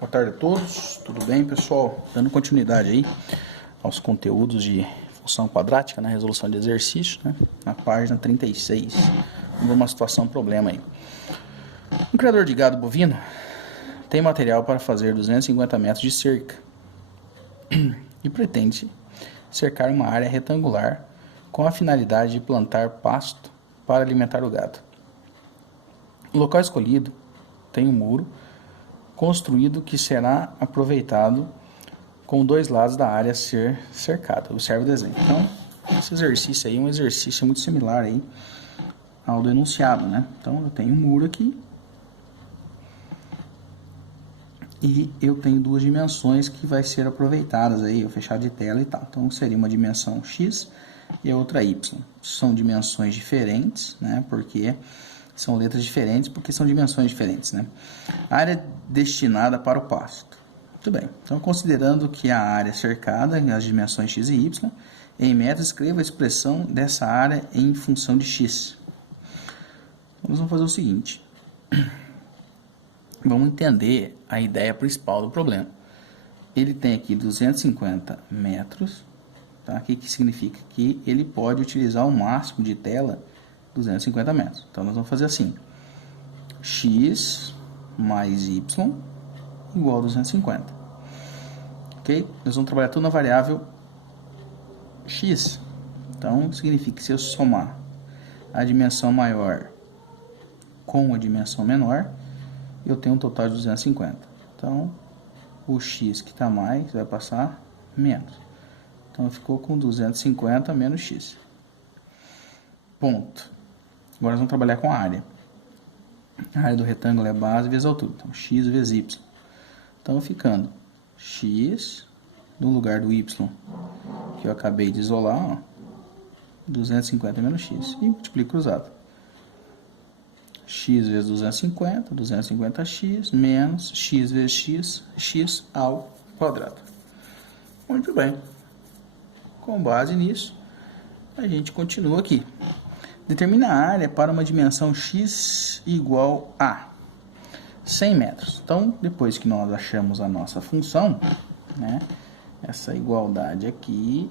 Boa tarde a todos, tudo bem, pessoal? Dando continuidade aí aos conteúdos de função quadrática na resolução de exercício, né? Na página 36, uma situação, problema aí. Um criador de gado bovino tem material para fazer 250 metros de cerca e pretende cercar uma área retangular com a finalidade de plantar pasto para alimentar o gado. O local escolhido tem um muro construído que será aproveitado com dois lados da área a ser cercada. Observe o desenho. Então, esse exercício aí é um exercício muito similar aí ao do enunciado, né? Então, eu tenho um muro aqui e eu tenho duas dimensões que vai ser aproveitadas aí, o fechado de tela e tal. Então, seria uma dimensão x e a outra y. São dimensões diferentes, né? Porque são letras diferentes, porque são dimensões diferentes, né? A área destinada para o pasto. Muito bem. Então, considerando que a área cercada, as dimensões x e y, em metros, escreva a expressão dessa área em função de x. Então, nós vamos fazer o seguinte. Vamos entender a ideia principal do problema. Ele tem aqui 250 metros, tá? O que significa? Que ele pode utilizar o máximo de tela 250 metros. Então, nós vamos fazer assim. X mais y igual a 250. Ok? Nós vamos trabalhar tudo na variável x. Então, significa que se eu somar a dimensão maior com a dimensão menor, eu tenho um total de 250. Então, o x que está mais vai passar menos. Então, ficou com 250 menos x. Ponto. Agora nós vamos trabalhar com a área. A área do retângulo é base vezes altura. Então, x vezes y. Então, ficando x no lugar do y, que eu acabei de isolar, ó, 250 menos x. E multiplico cruzado. X vezes 250, 250x, menos x vezes x, x ao quadrado. Muito bem. Com base nisso, a gente continua aqui. Determina a área para uma dimensão x igual a 100 metros. Então, depois que nós achamos a nossa função, né, essa igualdade aqui,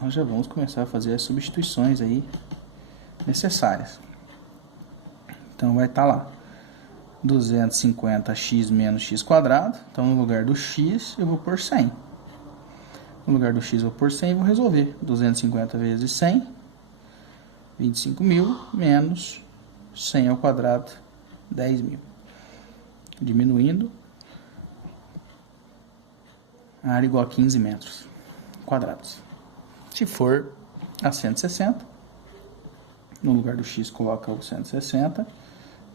nós já vamos começar a fazer as substituições aí necessárias. Então, vai estar lá 250x menos x quadrado. Então, no lugar do x, eu vou pôr 100. No lugar do x, eu vou pôr 100 e vou resolver. 250 vezes 100... 25.000 menos 100 ao quadrado, 10.000. Diminuindo. A área igual a 15 metros quadrados. Se for a 160, no lugar do x coloca o 160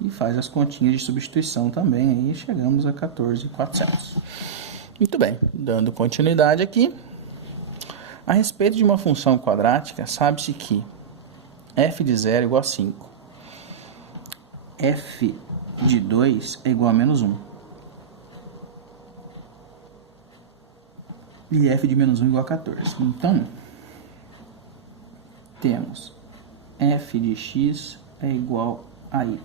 e faz as continhas de substituição também. Aí chegamos a 14.400. Muito bem, dando continuidade aqui. A respeito de uma função quadrática, sabe-se que f de 0 é igual a 5. F de 2 é igual a menos 1. E f de menos 1 é igual a 14. Então, temos f de x é igual a y.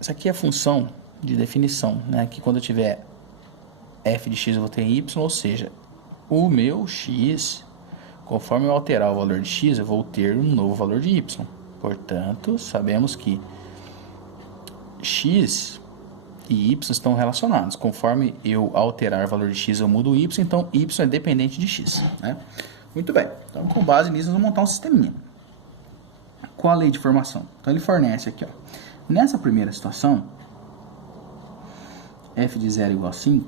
Essa aqui é a função de definição, né? Que quando eu tiver f de x eu vou ter y, ou seja, o meu x... Conforme eu alterar o valor de x, eu vou ter um novo valor de y. Portanto, sabemos que x e y estão relacionados. Conforme eu alterar o valor de x, eu mudo o y, então y é dependente de x, né? Muito bem. Então, com base nisso, nós vamos montar um sisteminha. Qual a lei de formação? Então, ele fornece aqui, ó. Nessa primeira situação, f de 0 igual a 5,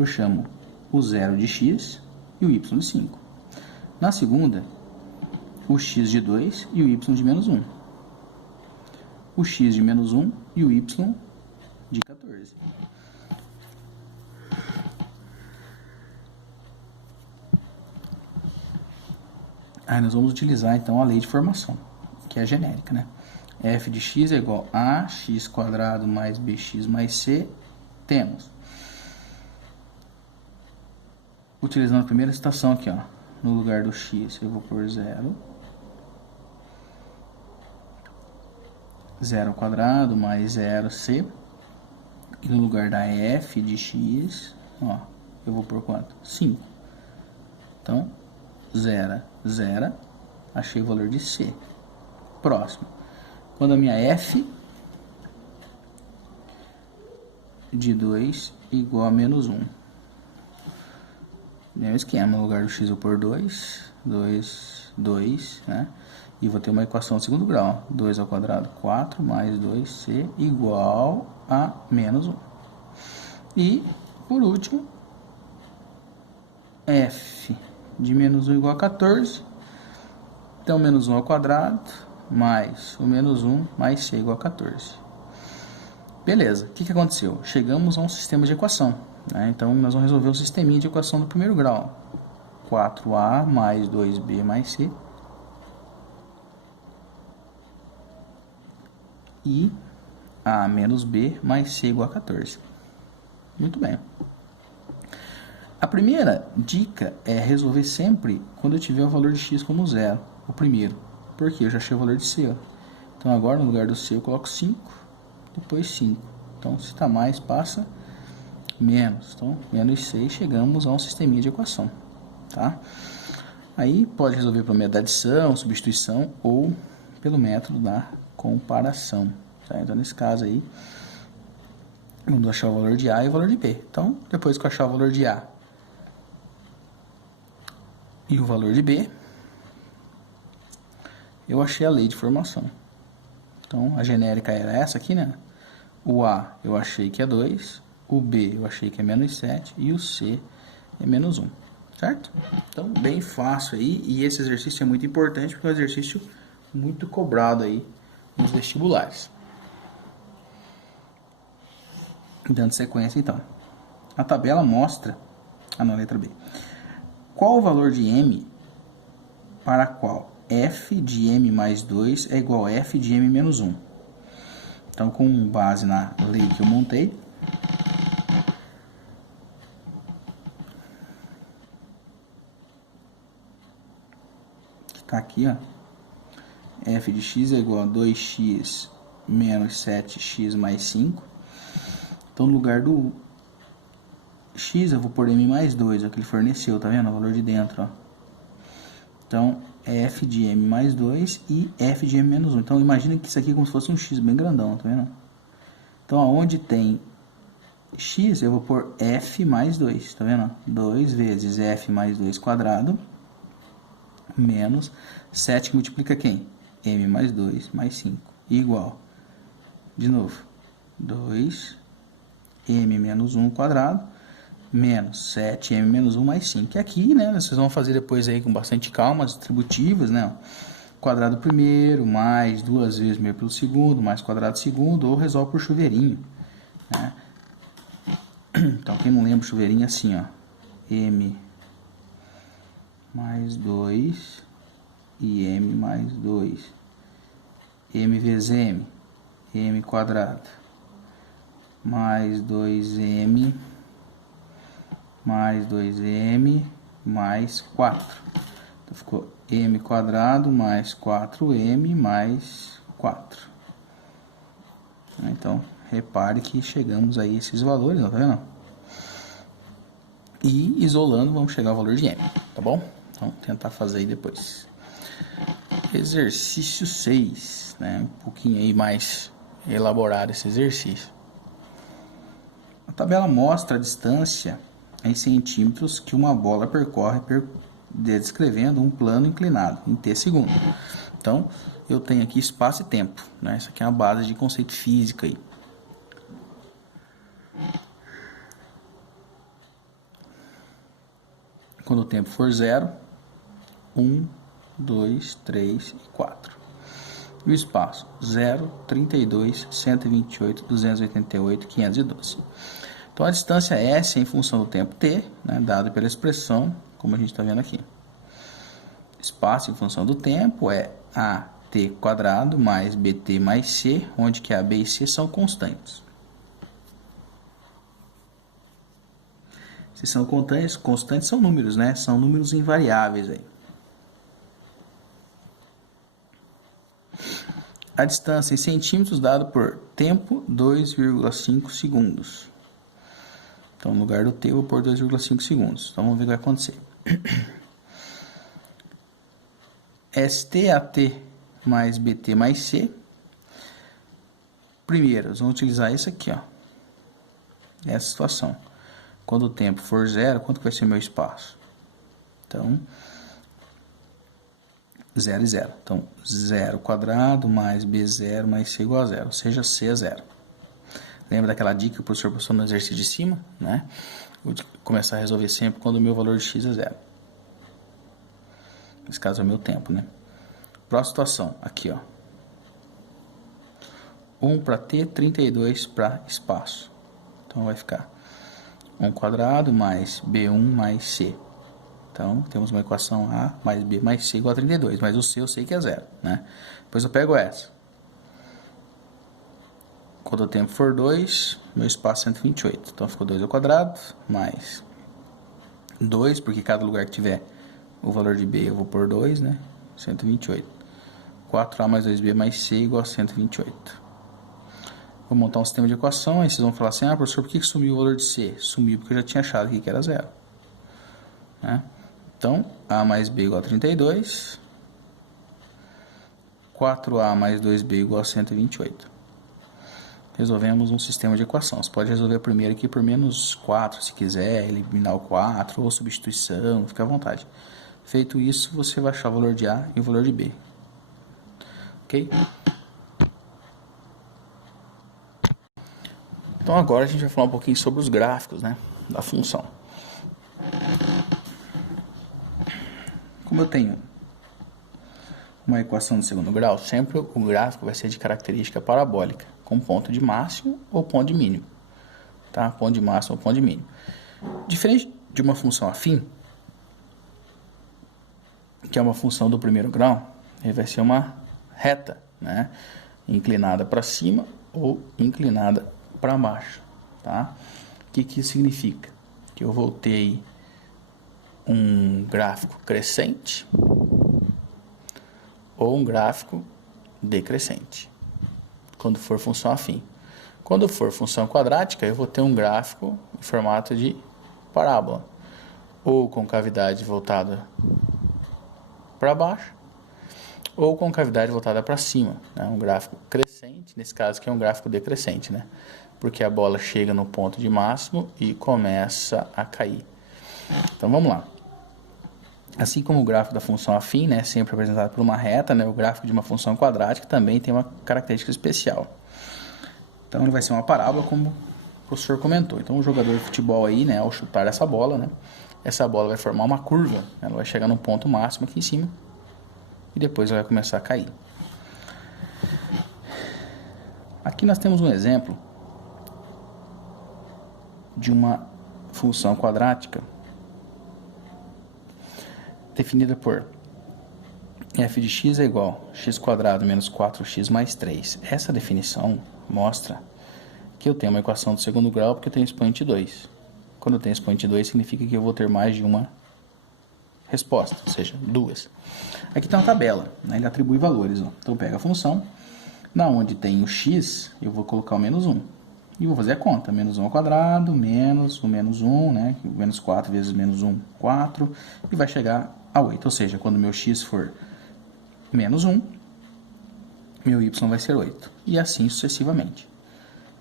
eu chamo o 0 de x e o y de 5. Na segunda, o x de 2 e o y de menos 1. O x de menos 1 e o y de 14. Aí nós vamos utilizar então a lei de formação, que é genérica, né? f de x é igual a x quadrado mais bx mais c. Temos, utilizando a primeira situação aqui, ó. No lugar do x, eu vou pôr 0. 0 ao quadrado mais 0c. E no lugar da f de x, ó, eu vou por quanto? 5. Então, 0, 0, achei o valor de c. Próximo. Quando a minha f de 2 igual a menos 1. Mesmo esquema, no lugar do x eu vou por 2, 2, né? E vou ter uma equação de segundo grau. 2 ao quadrado, 4, mais 2c igual a menos 1. E, por último, f de menos 1 igual a 14. Então, menos 1 ao quadrado, mais o menos 1, mais c igual a 14. Beleza, o que aconteceu? Chegamos a um sistema de equação, né? Então, nós vamos resolver o sisteminha de equação do primeiro grau. 4a mais 2b mais c. E a menos b mais c igual a 14. Muito bem. A primeira dica é resolver sempre quando eu tiver o valor de x como 0. O primeiro. Porque eu já achei o valor de c. Ó. Então agora no lugar do c eu coloco 5. Depois 5. Então se está mais, passa menos. Então menos 6, chegamos a um sisteminha de equação. Tá? Aí pode resolver pelo método da adição, substituição ou pelo método da comparação. Tá? Então nesse caso aí, vamos achar o valor de A e o valor de B. Então depois que eu achar o valor de A e o valor de B, eu achei a lei de formação. Então a genérica era essa aqui, né? O A eu achei que é 2, o B eu achei que é menos 7 e o C é menos 1. Certo? Então, bem fácil aí, e esse exercício é muito importante porque é um exercício muito cobrado aí nos vestibulares. Dando sequência, então. A tabela mostra, na letra B, qual o valor de m para a qual f de m mais 2 é igual a f de m menos 1. Então, com base na lei que eu montei, está aqui, ó, f de x é igual a 2x menos 7x mais 5. Então, no lugar do x, eu vou pôr m mais 2, é o que ele forneceu, tá vendo? O valor de dentro, ó. Então, é f de m mais 2 e f de m menos 1. Então, imagina que isso aqui é como se fosse um x bem grandão, tá vendo? Então, aonde tem x, eu vou pôr f mais 2, tá vendo? 2 vezes f mais 2 quadrado, menos 7 que multiplica quem? M mais 2 mais 5, igual, de novo, 2 m menos 1 quadrado, menos 7m menos 1 mais 5. E aqui, né, vocês vão fazer depois aí com bastante calma, as distributivas, né? Quadrado primeiro, mais 2 vezes meio pelo segundo, mais quadrado segundo, ou resolve por chuveirinho, né? Então, quem não lembra, chuveirinho é assim, ó, m mais 2 e m mais 2. M vezes m quadrado, mais 2m, mais 2m, mais 4. Então, ficou m quadrado mais 4m mais 4. Então, repare que chegamos aí a esses valores, ó, tá vendo? E isolando, vamos chegar ao valor de m, tá bom? Então, tentar fazer aí depois. Exercício 6, né? Um pouquinho aí mais elaborado esse exercício. A tabela mostra a distância em centímetros que uma bola percorre descrevendo um plano inclinado em t segundo. Então, eu tenho aqui espaço e tempo, né? Isso aqui é uma base de conceito físico aí. Quando o tempo for 0, 1, 2, 3 e 4. E o espaço 0, 32, 128, 288, 512. Então a distância S é em função do tempo t, né, dado pela expressão, como a gente está vendo aqui. Espaço em função do tempo é AT quadrado mais BT mais C, onde que A, B e C são constantes. Se são constantes são números, né? São números invariáveis aí. a distância em centímetros dada por tempo 2,5 segundos. Então, no lugar do t, eu vou pôr 2,5 segundos. Então, vamos ver o que vai acontecer. STAT mais BT mais C. Primeiro, nós vamos utilizar isso aqui, ó. Essa situação. Quando o tempo for zero, quanto que vai ser meu espaço? Então, 0 e 0. Então, 0 quadrado mais B0 mais C igual a 0. Ou seja, C é 0. Lembra daquela dica que o professor passou no exercício de cima, né? Vou começar a resolver sempre quando o meu valor de x é 0. Nesse caso é o meu tempo, né? Próxima situação, aqui, ó. 1 para t, 32 para espaço. Então, vai ficar 1 quadrado mais B1 mais C. Então, temos uma equação A mais B mais C igual a 32. Mas o C eu sei que é 0, né? Depois eu pego essa. Quando o tempo for 2, meu espaço é 128. Então, ficou 2 ao quadrado mais 2, porque cada lugar que tiver o valor de B eu vou por 2, né? 128. 4A mais 2B mais C igual a 128. Vou montar um sistema de equação, aí vocês vão falar assim, ah, professor, por que sumiu o valor de C? Sumiu porque eu já tinha achado aqui que era 0. Né? Então, A mais B igual a 32. 4A mais 2B igual a 128. Resolvemos um sistema de equação. Você pode resolver a primeira aqui por menos 4, se quiser, eliminar o 4, ou substituição, fica à vontade. Feito isso, você vai achar o valor de A e o valor de B. Ok? Então agora a gente vai falar um pouquinho sobre os gráficos, né, da função. Como eu tenho uma equação de segundo grau, sempre o gráfico vai ser de característica parabólica, com ponto de máximo ou ponto de mínimo. Tá? Ponto de máximo ou ponto de mínimo. Diferente de uma função afim, que é uma função do primeiro grau, ele vai ser uma reta, né, inclinada para cima ou inclinada para baixo, tá? O que isso significa? Que eu vou ter um gráfico crescente ou um gráfico decrescente, quando for função afim. Quando for função quadrática, eu vou ter um gráfico em formato de parábola, ou com cavidade voltada para baixo, ou com cavidade voltada para cima, né? Um gráfico crescente, nesse caso aqui é um gráfico decrescente, né? Porque a bola chega no ponto de máximo e começa a cair. Então vamos lá. Assim como o gráfico da função afim, né, sempre representado por uma reta, né, o gráfico de uma função quadrática também tem uma característica especial. Então ele vai ser uma parábola, como o professor comentou. Então o jogador de futebol aí, né, ao chutar essa bola, né, essa bola vai formar uma curva, ela vai chegar no ponto máximo aqui em cima e depois ela vai começar a cair. Aqui nós temos um exemplo de uma função quadrática definida por f de x é igual a x quadrado menos 4x mais 3. Essa definição mostra que eu tenho uma equação do segundo grau porque eu tenho expoente 2. Quando eu tenho expoente 2, significa que eu vou ter mais de uma resposta, ou seja, duas. Aqui tem uma tabela, né? Ele atribui valores. Ó. Então eu pego a função, na onde tem o x, eu vou colocar o menos 1. E vou fazer a conta, menos 1 ao quadrado, menos o menos 1, né? Menos 4 vezes menos 1, 4, e vai chegar a 8. Ou seja, quando meu x for menos 1, meu y vai ser 8. E assim sucessivamente.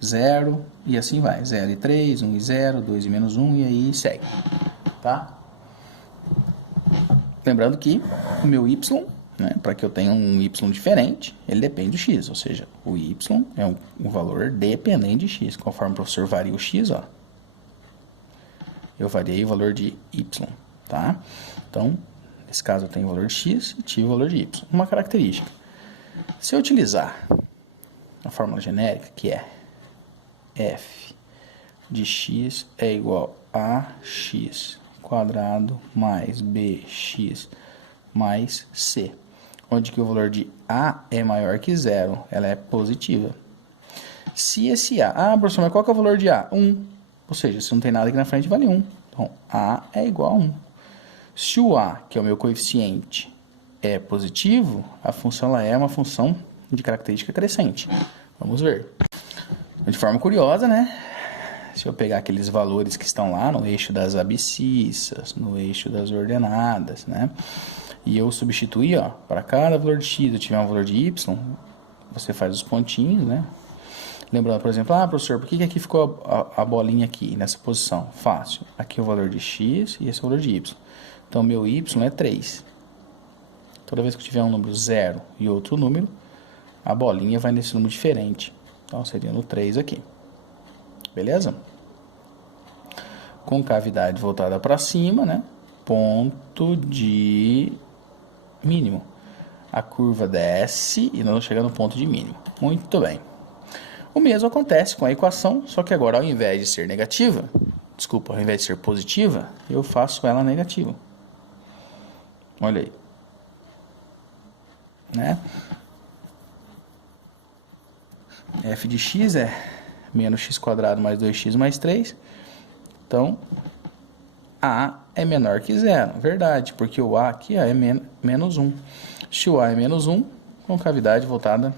0, e assim vai. 0 e 3, 1 e 0, 2 e menos 1, e aí segue. Tá? Lembrando que o meu y, né, para que eu tenha um y diferente, ele depende do x, ou seja, o y é um valor dependente de x. Conforme o professor varia o x, ó, eu variei o valor de y, tá? Então, nesse caso eu tenho o valor de x e tive o valor de y. Uma característica, se eu utilizar a fórmula genérica, que é f de x é igual a x quadrado mais bx mais c, onde que o valor de a é maior que zero, ela é positiva. Se esse a, professor, mas qual que é o valor de a? 1. Ou seja, se não tem nada aqui na frente, vale 1. Então, a é igual a 1. Se o a, que é o meu coeficiente, é positivo, a função ela é uma função de característica crescente. Vamos ver. De forma curiosa, né? Se eu pegar aqueles valores que estão lá no eixo das abscissas, no eixo das ordenadas, né? E eu substituir, ó, para cada valor de x eu tiver um valor de y, você faz os pontinhos, né? Lembrando, por exemplo, professor, por que aqui ficou a bolinha aqui, nessa posição? Fácil. Aqui é o valor de x e esse é o valor de y. Então, meu y é 3. Toda vez que eu tiver um número 0 e outro número, a bolinha vai nesse número diferente. Então, seria no 3 aqui. Beleza? Concavidade voltada para cima, né? Ponto de mínimo. A curva desce e nós vamos chegar no ponto de mínimo. Muito bem. O mesmo acontece com a equação, só que agora ao invés de ser negativa, ao invés de ser positiva, eu faço ela negativa. Olha aí. Né? F de x é menos x² mais 2x mais 3. Então, A é menor que zero. Verdade, porque o A aqui é menos 1. Se o A é menos 1, concavidade voltada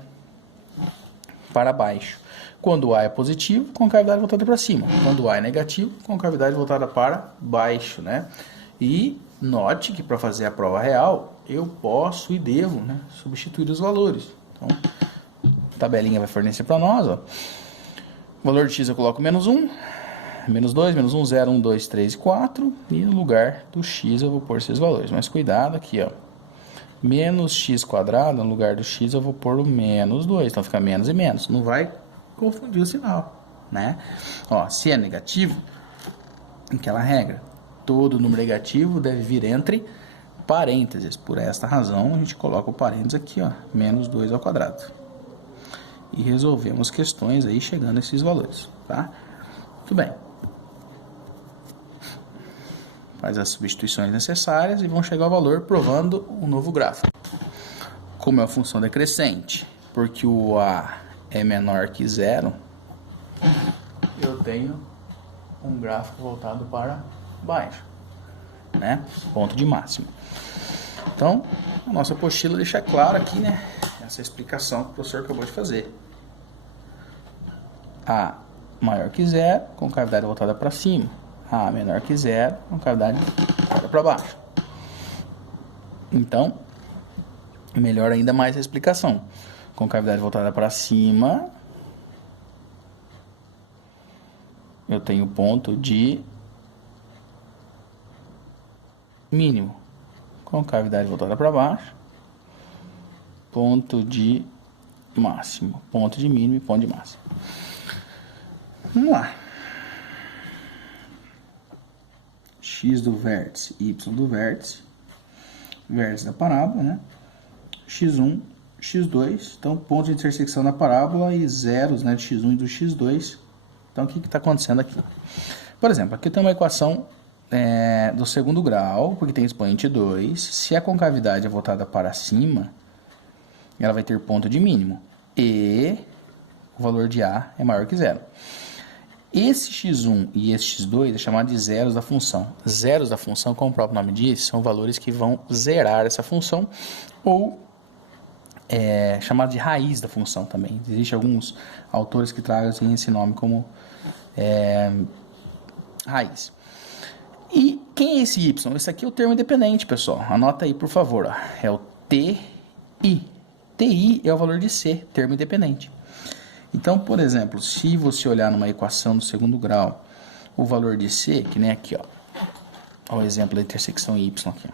para baixo. Quando o A é positivo, concavidade voltada para cima. Quando o A é negativo, concavidade voltada para baixo, né? E note que para fazer a prova real, eu posso e devo, né, substituir os valores. Então, a tabelinha vai fornecer para nós, ó. O valor de x eu coloco menos 1, menos 2, menos 1, 0, 1, 2, 3 e 4. E no lugar do x eu vou pôr esses valores. Mas cuidado aqui, ó. Menos x², no lugar do x eu vou pôr o menos 2. Então fica menos e menos. Não vai confundir o sinal, né? Ó, se é negativo, aquela regra, todo número negativo deve vir entre parênteses. Por esta razão, a gente coloca o parênteses aqui, ó, menos 2². E resolvemos questões aí chegando a esses valores, tá? Muito bem. Faz as substituições necessárias e vão chegar ao valor provando um novo gráfico. Como é a função decrescente, porque o A é menor que zero, eu tenho um gráfico voltado para baixo, né? Ponto de máxima. Então, a nossa apostila deixa claro aqui, né? Essa explicação que o professor acabou de fazer. A maior que zero, concavidade voltada para cima. A menor que zero, concavidade voltada para baixo. Então, melhor ainda mais a explicação. Concavidade voltada para cima, eu tenho ponto de mínimo. Concavidade voltada para baixo, ponto de máximo. Ponto de mínimo e ponto de máximo. Vamos lá. X do vértice, Y do vértice. Vértice da parábola, né? X1, X2. Então, ponto de intersecção da parábola e zeros, né? De X1 e do X2. Então, o que está acontecendo aqui? Por exemplo, aqui tem uma equação do segundo grau, porque tem expoente 2. Se a concavidade é voltada para cima, ela vai ter ponto de mínimo. E o valor de A é maior que zero. Esse x1 e esse x2 é chamado de zeros da função. Zeros da função, como o próprio nome diz, são valores que vão zerar essa função, ou chamado de raiz da função também. Existem alguns autores que trazem esse nome como raiz. E quem é esse y? Esse aqui é o termo independente, pessoal. Anota aí, por favor. Ó. É o TI. TI é o valor de C, termo independente. Então, por exemplo, se você olhar numa equação do segundo grau, o valor de C, que nem aqui, ó, o exemplo da intersecção y aqui.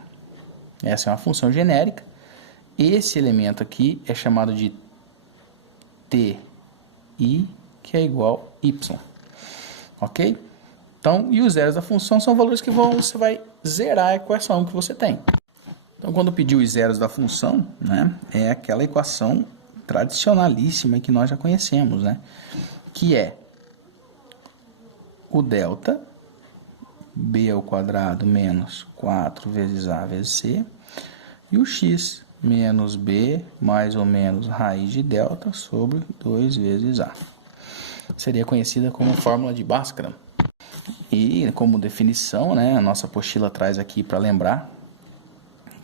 Essa é uma função genérica. Esse elemento aqui é chamado de TI, que é igual a y. Ok? Então, e os zeros da função são valores que você vai zerar a equação que você tem. Então, quando eu pedi os zeros da função, né, é aquela equação tradicionalíssima que nós já conhecemos, né? Que é o delta, b ao quadrado menos 4 vezes a vezes c, e o x menos b mais ou menos raiz de delta sobre 2 vezes a. Seria conhecida como fórmula de Bhaskara. E como definição, né, a nossa apostila traz aqui para lembrar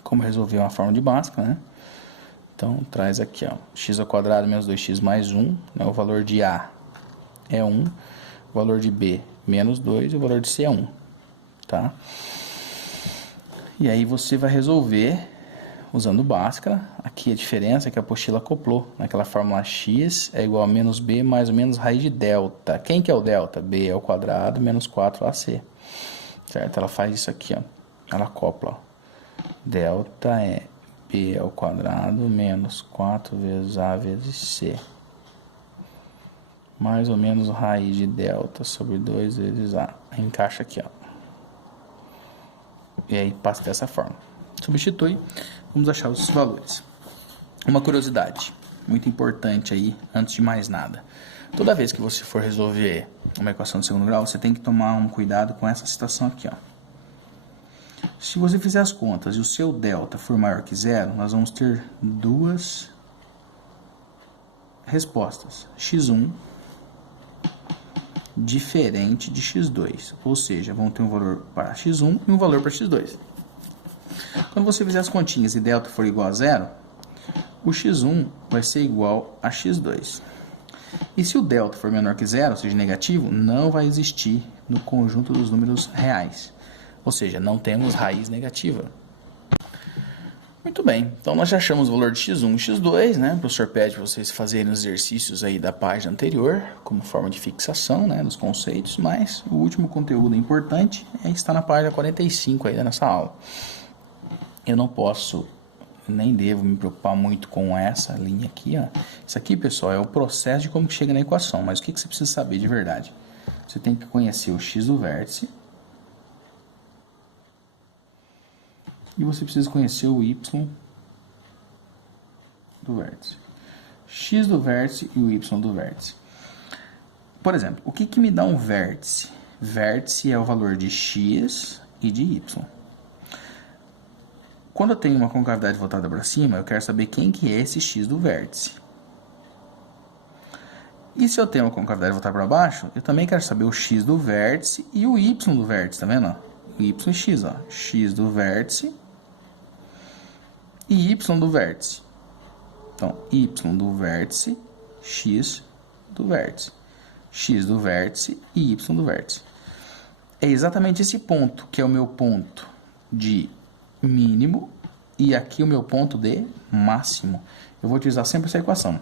como resolver uma fórmula de Bhaskara, né? Então, traz aqui, ó, x ao quadrado menos 2x mais 1, né? O valor de A é 1, o valor de B menos 2 e o valor de C é 1, tá? E aí você vai resolver usando Bhaskara. Aqui a diferença é que a apostila acoplou naquela fórmula x é igual a menos b mais ou menos raiz de delta. Quem que é o delta? B ao quadrado menos 4ac. Certo? Ela faz isso aqui, ó. Ela acopla, ó. Delta é b ao quadrado menos 4 vezes a vezes c. Mais ou menos raiz de delta sobre 2 vezes a. Encaixa aqui, ó. E aí passa dessa forma. Substitui, vamos achar os valores. Uma curiosidade muito importante aí, antes de mais nada. Toda vez que você for resolver uma equação de segundo grau, você tem que tomar um cuidado com essa situação aqui, ó. Se você fizer as contas e o seu delta for maior que zero, nós vamos ter duas respostas. x1 diferente de x2. Ou seja, vão ter um valor para x1 e um valor para x2. Quando você fizer as continhas e delta for igual a zero, o x1 vai ser igual a x2. E se o delta for menor que zero, ou seja, negativo, não vai existir no conjunto dos números reais. Ou seja, não temos raiz negativa. Muito bem, então nós já achamos o valor de x1 e x2, né? O professor pede para vocês fazerem os exercícios aí da página anterior, como forma de fixação, né, dos conceitos, mas o último conteúdo importante está na página 45 aí nessa aula. Eu não posso, nem devo me preocupar muito com essa linha aqui, ó. Isso aqui, pessoal, é o processo de como que chega na equação, mas o que você precisa saber de verdade? Você tem que conhecer o x do vértice, e você precisa conhecer o y do vértice. X do vértice e o y do vértice. Por exemplo, o que me dá um vértice? Vértice é o valor de x e de y. Quando eu tenho uma concavidade voltada para cima, eu quero saber quem que é esse x do vértice. E se eu tenho uma concavidade voltada para baixo, eu também quero saber o x do vértice e o y do vértice, tá vendo? O y e x, ó. X do vértice e y do vértice. Então, y do vértice, x do vértice. X do vértice e y do vértice. É exatamente esse ponto que é o meu ponto de mínimo e aqui o meu ponto de máximo. Eu vou utilizar sempre essa equação.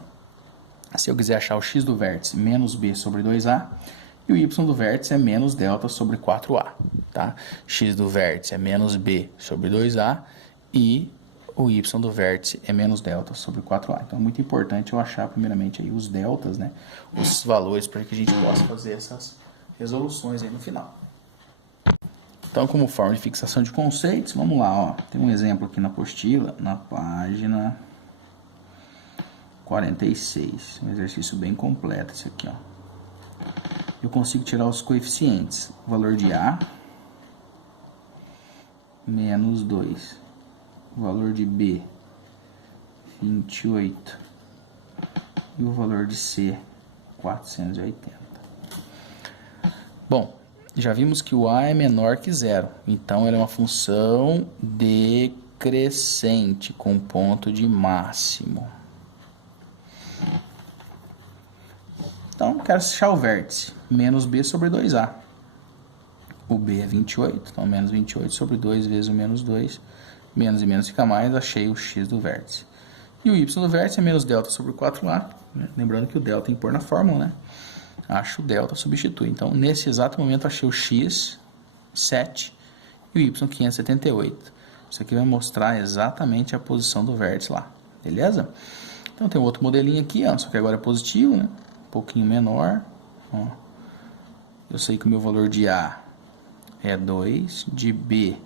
Se eu quiser achar o x do vértice menos b sobre 2a e o y do vértice é menos delta sobre 4a. Tá? X do vértice é menos b sobre 2a e o y do vértice é menos delta sobre 4a. Então é muito importante eu achar primeiramente aí os deltas, né? Os valores para que a gente possa fazer essas resoluções aí no final. Então, como forma de fixação de conceitos, vamos lá, ó. Tem um exemplo aqui na apostila, na página 46. Um exercício bem completo esse aqui, ó. Eu consigo tirar os coeficientes. O valor de A, menos 2. O valor de B, 28. E o valor de C, 480. Bom, já vimos que o A é menor que zero. Então, ela é uma função decrescente com ponto de máximo. Então, quero achar o vértice. Menos B sobre 2A. O B é 28. Então, menos 28 sobre 2 vezes o menos 2. Menos e menos fica mais. Achei o x do vértice. E o y do vértice é menos delta sobre 4A. Né? Lembrando que o delta tem que pôr na fórmula, né? Acho o delta, substitui. Então, nesse exato momento, achei o x, 7, e o y, 578. Isso aqui vai mostrar exatamente a posição do vértice lá. Beleza? Então, tem um outro modelinho aqui, ó, só que agora é positivo, né? Um pouquinho menor. Ó. Eu sei que o meu valor de A é 2, de B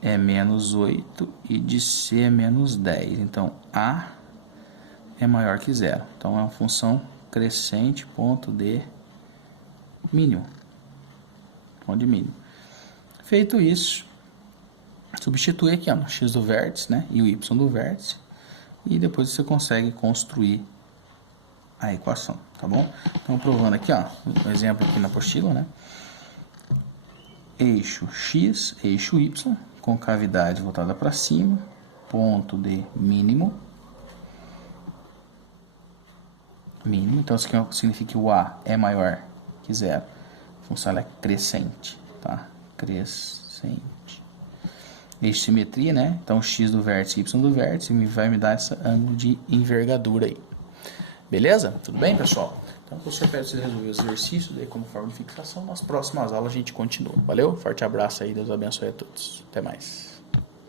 é menos 8 e de C é menos 10. Então, A é maior que zero. Então, é uma função crescente, ponto de mínimo. Ponto de mínimo. Feito isso, substitui aqui, ó, no x do vértice, né, e o y do vértice, e depois você consegue construir a equação, tá bom? Então, provando aqui, ó, um exemplo aqui na apostila, né, eixo x, eixo y, concavidade voltada para cima, ponto de mínimo, mínimo. Então isso aqui significa que o A é maior que zero. A função ela é crescente, tá? Crescente. Eixo de simetria, né? Então x do vértice e y do vértice vai me dar esse ângulo de envergadura aí. Beleza? Tudo bem, pessoal? Então, o professor pede você resolver os exercícios aí como forma de fixação. Nas próximas aulas a gente continua. Valeu? Forte abraço aí. Deus abençoe a todos. Até mais.